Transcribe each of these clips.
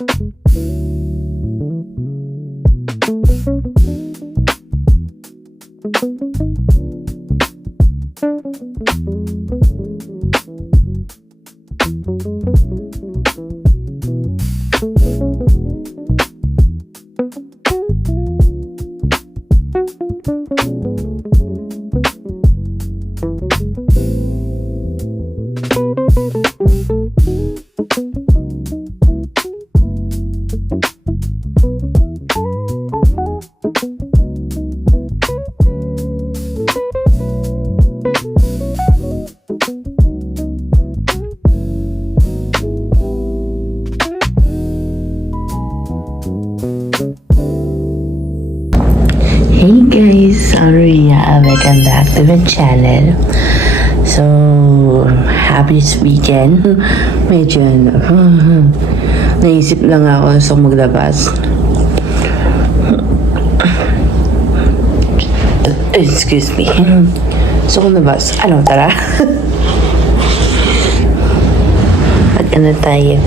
Hey guys, Aria, welcome back to the channel. So, happy weekend. Medyo naisip lang ako sa maglabas. Excuse me. So, kung nabas, tara. At tayo.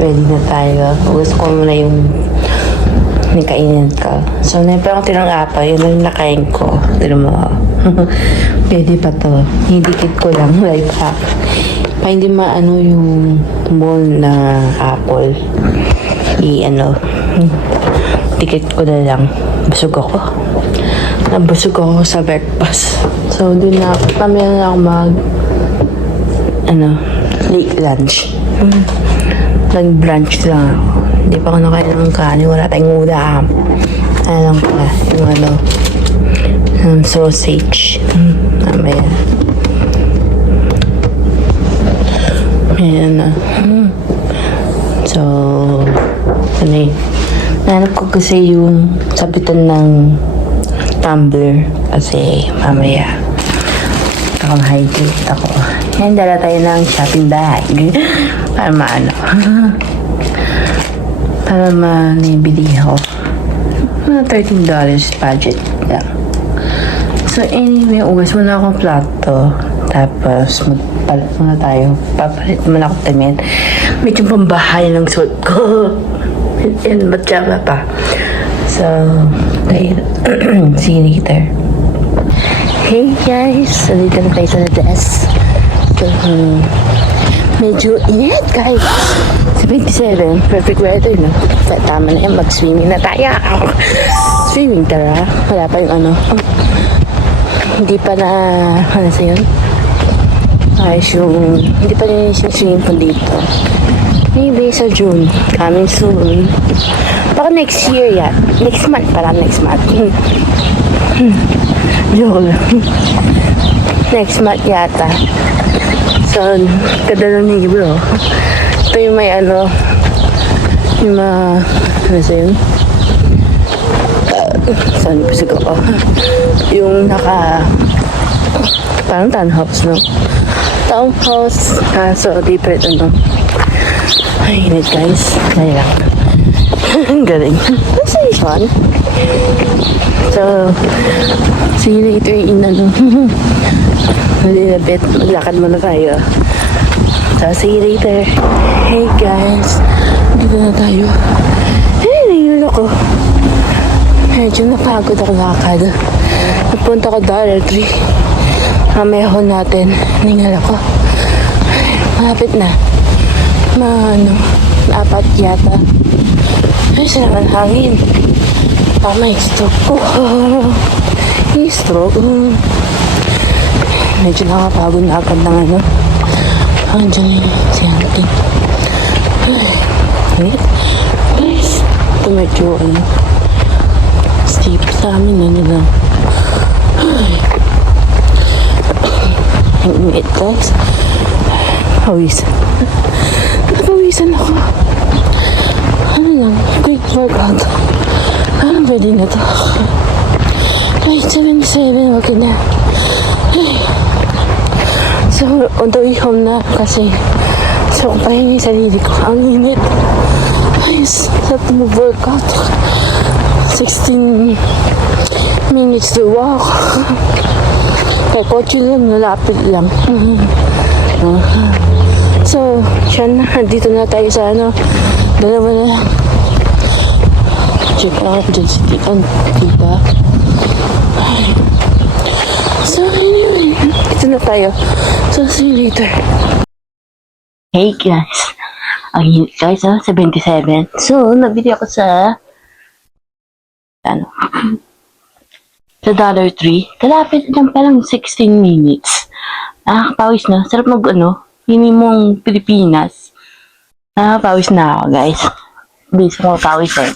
Ready na tayo. Gusto ko muna yung nikainin ko. So, never akong tinang apa. Yun ang nakain ko. Tignan mo. Pwede pa to. Hidikit ko lang. Life hack. Pa hindi maano yung ball na apple. Dikit ko na lang. Busog ako. Nabusog ako sa breakfast. So, dun na ako. Pamaya na ako late lunch. Nag-brunch lang ako. Hindi pa ako nakain ng kanin. Wala tayong ulam. Lang pala. Yung sausage. Mamaya. Ayan na. So, nahanap ko kasi yung sabitan ng tumbler. Kasi, mamaya. Hydrate ako. Yan, dala tayo ng shopping bag. Para para manibili ako. Mga $13 budget lang. So anyway, ugas muna akong plato. Tapos magpalit muna tayo. Papalit muna ako tamin. Medyo pambahay ng suit ko. Yan, matsyama pa. So, see you later. Hey guys! Dito na tayo sa desk. Medyo init guys. 77. Perfect weather, no? Tama na yan. Mag-swimming na tayo. Swimming, tara. Wala pa yung hindi pa na, sa yun? Ayos yung, hindi pa rin yung swimming pool dito. Maybe sa June. Coming soon. Baka next year yan. Next month pala. Next month. Joke lang. Next month yata. So, ganda ng libro. Ito yung may yung sa yun? Saan yung pisig ako? Yung parang townhouse, no? Townhouse. So, different, Ay, init, guys. Dahil lang. Ang galing. What's this one? So, see you later in a little bit. Maglakad muna tayo. So, see you later. Hey guys. Dito na tayo. Hey, nahihilo ko. Medyo napagod ako lakad. Napunta ko Dollar Tree. Mamaya ho natin. Ningal ako. Malapit na. Apat yata. Ay, sarap ang hangin. Tama yung stroke ko. Yung stroke. Medyo nakapagod na agad ng Andiyan yung si auntie. Wait. Guys. Ito medyo steep sa amin. Lang. Ang init guys. Pawisan. Napawisan ako. Quick workout. Pwede na to. Ay, 77. Okay na. Ay. So, on the way home na kasi so, pahingi yung sarili ko. Ang init. Ay, sarap mag-workout. 16 minutes to walk. Kaya kotse lang, nalapit lang. So, siya na. Dito na tayo sa ano. Dalawa na. Check out dyan si tita. So, anyway. Dito na tayo. So, see you later. Hey guys. Ang hit guys, 77. So, nabili ako sa sa Dollar Tree. Kalapit lang palang 16 minutes. Nakakapawis na. Sarap hini mong Pilipinas. Nakakapawis na ako guys. Bilis ko mapawis eh.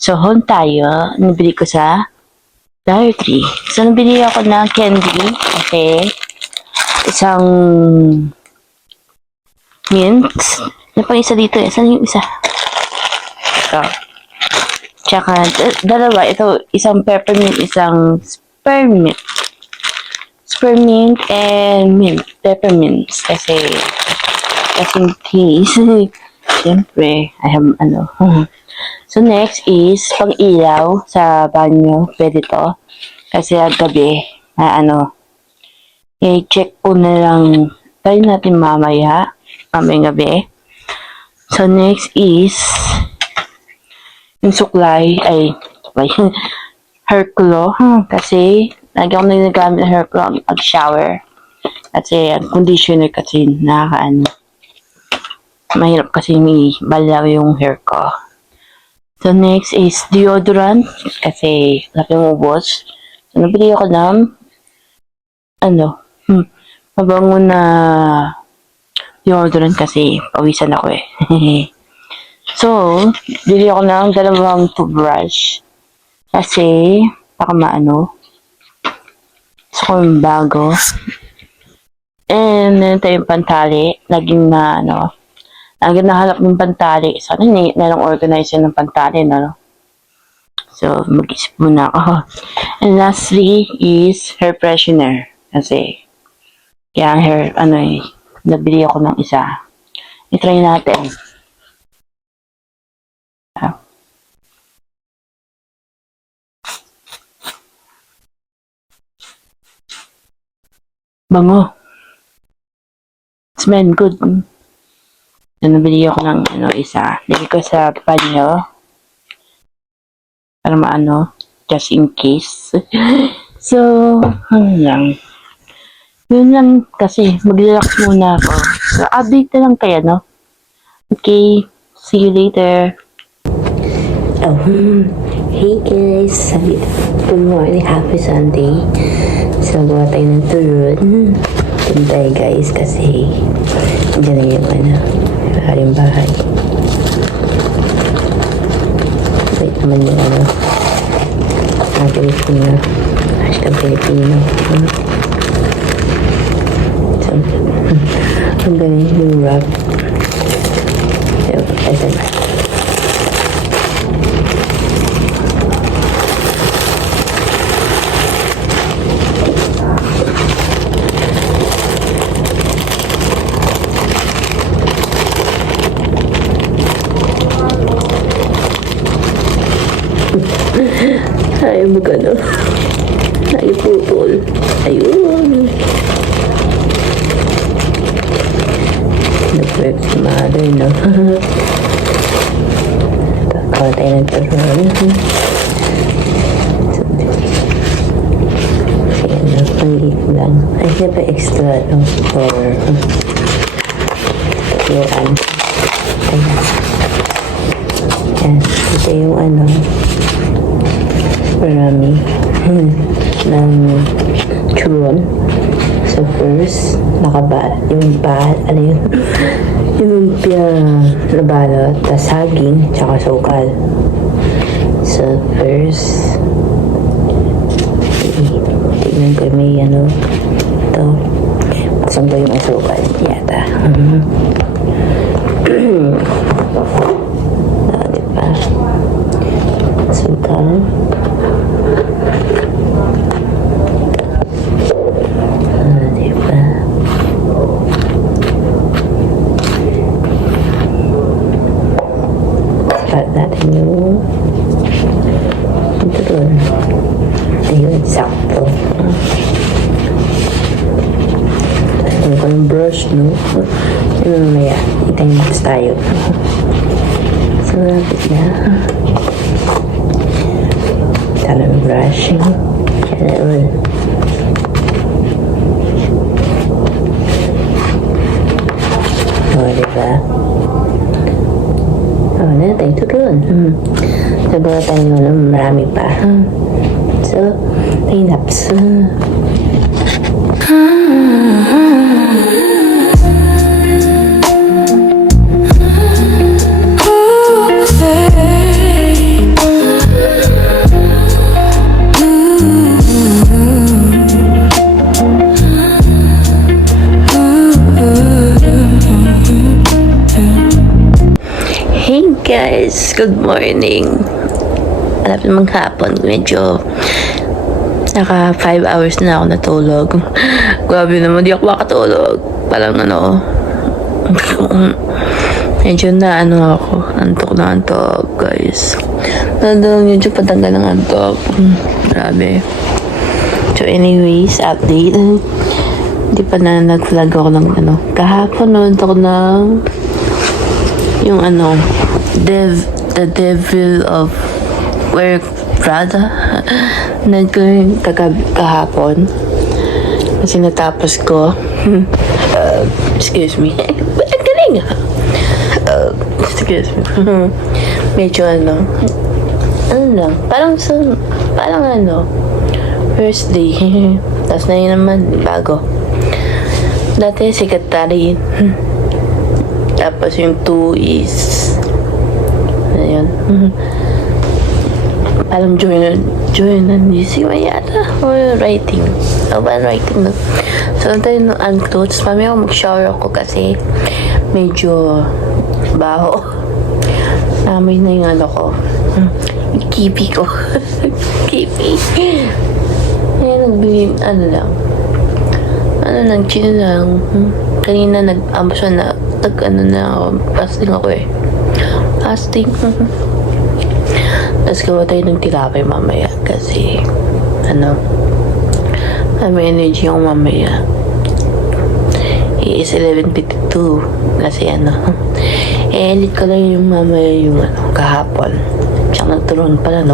So, hon tayo. Nabili ko sa Dollar Tree. So, nabili ako ng candy. Okay. Isang mint. Ano pang isa dito eh? Saan yung isa? Ito. Tsaka, dalawa. Ito, isang peppermint, isang spearmint. Spearmint and mint. Peppermints. Kasing taste. Siyempre, I have, So, next is, pang ilaw sa banyo. Pwede to. Kasi gabi, i-check ko na lang. Tayo natin mamaya. Mamayang gabi. So, next is, yung suklay, hair claw. Kasi, lagi ako nagagamit ng hair claw mag-shower. Kasi, conditioner kasi, mahirap kasi may balaw yung hair ko. So, next is deodorant. Kasi, laki mo ubos. So, nabili ako ng, mabango na deodorant kasi pawisan ako eh. So, bili ako ng dalawang toothbrush. Kasi, baka gusto ko yung bago. And, then tayong pantali. Laging nahanap ng pantali. Sana nalang organizer ng pantali, So, mag-isip muna ako. And lastly is hair freshener. Kasi, kaya hair, nabili ako ng isa. I-try natin. Bango. Smell good. So, nabili ako ng isa. Lagi ko sa banyo. Para just in case. So, lang. Yun lang kasi, mag-relax muna ako. So, update na lang kayo, Okay, see you later. Hey guys, good morning, happy Sunday. So, gawa tayo ng turon. Dito tayo guys, kasi dyan na yung haring bahay. Wait naman yung Pilipino. Hashtag Pilipino. Ang galing yung rap. Ito ba? Ayaw magano. Ayaw putol. Ayun. Nag-work si mother, Kakawa tayo ng turon. Ayan, pang-eat lang. Ay, siyempre extra, for turuan. Ayan, ito yung marami ng turon. So first, yung yung lumpia na balot, tas saging, tsaka sukal. So first, tignan ko may ito. Buksan ko yung asukal yata. Diba? Asukal. Start natin yung turon. Ayun, sakto. Ayun ko ng brush, no? Yung mamaya, itang tayo. So, lapit na. Tara ng brushing. Kaya naman. O, diba? O, natin ito doon. Sabaw tayo nun, marami pa. So, naps. Hey guys, good morning. Alam namang hapon, medyo naka 5 hours na ako natulog. Grabe naman, di ako makatulog. Parang medyo na ako, antok na antok, guys. Nandang medyo patanggal ng antok. Grabe. So anyways, update. Hindi pa na nag-vlog ako ng kahapon noon ako ng yung The Devil of Wear Prada. Nag-galing kahapon. Kasi natapos ko. Excuse me. Ang galing excuse me. Medyo lang. Parang first day. Tapos na yun naman, bago. Dati secretary. Tapos yung 2 is ayun. Parang journalism yata or writing. Writing no. So tayo no unclothes. Pami ako mag-shower ako kasi medyo baho. Namoy na yung ko. Yung kipi ko. Kipi. Ayan, lang, chill lang. Kanina nag-ambos na ako, fasting ako fasting. Tapos gawa tayo ng tilapay mamaya kasi may energy yung mamaya. Is 11:52 kasi edit ko lang yung mamaya yung kahapon. Tsaka nagturon pala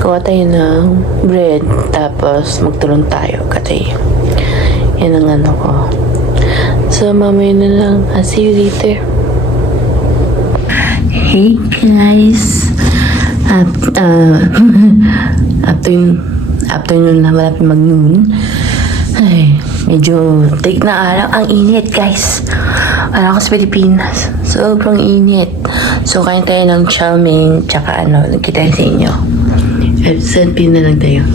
gawa tayo ng bread tapos magturon tayo kasi yan ang ko. So, mamaya na lang. I'll see you later. Hey, guys. Afternoon na malapit mag-noon. Ay, medyo take na araw. Ang init, guys. Wala ako sa Pilipinas. Sobrang init. So, kain tayo ng chow mein, tsaka nagkita sa inyo. Selfie na lang tayo.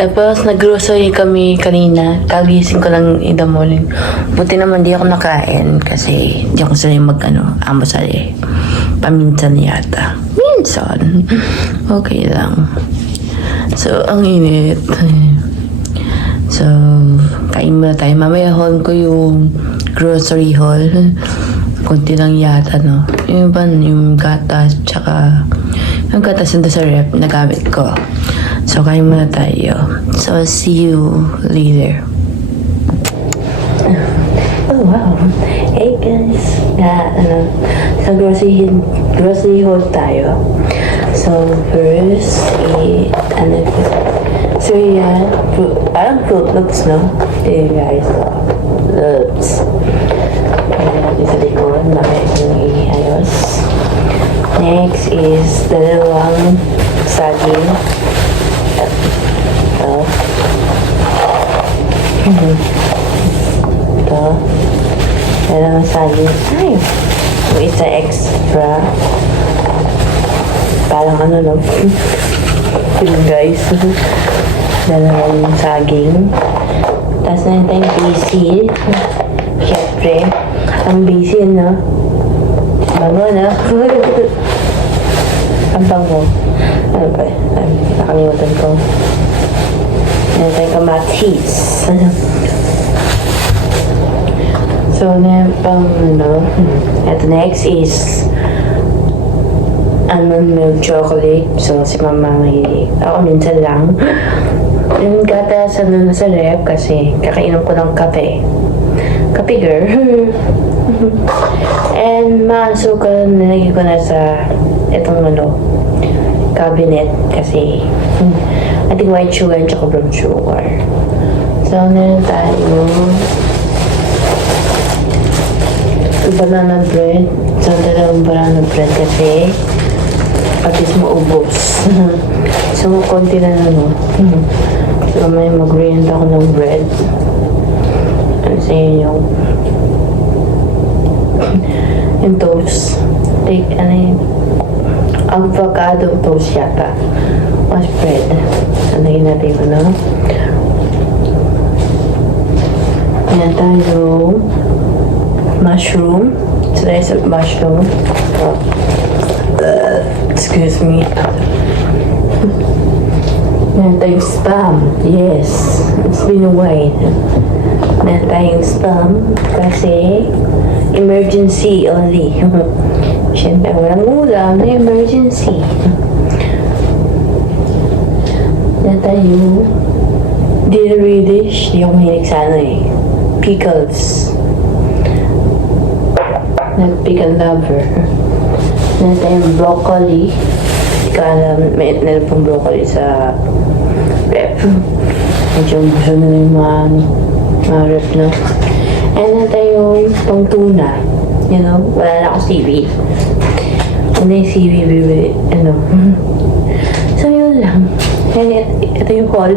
Tapos nag-grocery kami kanina. Kagising ko lang in the morning. Buti naman di ako nakain kasi di ako sanay almusal paminsan yata. Minsan. Okay lang. So, ang init. So, kain muna tayo. Mamaya haul ko yung grocery haul. Kunti lang yata, Yung yung gatas, tsaka yung gatas nandun sa rep na gamit ko. So, kain muna tayo. So, see you later. Oh, wow. Hey, guys. Sa grocery haul tayo. So, first, cereal, parang Fruit Loops, guys, Loops. Sa likod, mamaya yung iayos. Next is dalawang saging. Ito. Dalawang saging. Ay! Yung isa extra. Parang guys. Dalawang saging. Tapos na tayong basil. Siyempre. Ang basil, Bango, Ang bango. Ano ba? Nakalimutan ko. Meron tayong kamatis. So, ito next is almond milk chocolate. So, si mama may ako minsan lang. Yung gatas ano na sa rep kasi kakainom ko ng kape. Kape girl. And masukal nilagay ko na sa itong cabinet kasi I think white sugar at saka brown sugar. So, meron tayo banana bread. So, dalawang banana bread kasi at least maubos. So, konti na So, may mag-rent ako ng bread. Ano sa inyo yung toast. Take, ano yun? Avocado toast yata. O spread. Anagin natin yung Ayan tayo. Mushroom. Slice of mushroom. Excuse me. Meron tayong spam. Yes. It's been a while. Meron tayong spam kasi emergency only. Siyempre, walang ulam na emergency. Meron tayong dairy dish. Hindi ako mahilig sa pickles. Pickle lover. Meron tayong broccoli. Hindi ka alam, meron pong broccoli sa rep. Medyo gusto na yung mga rep na. And meron tayong pang tuna. You know, wala na ako seaweed. Ano yung seaweed, bibili? So, yun lang. And ito yung haul.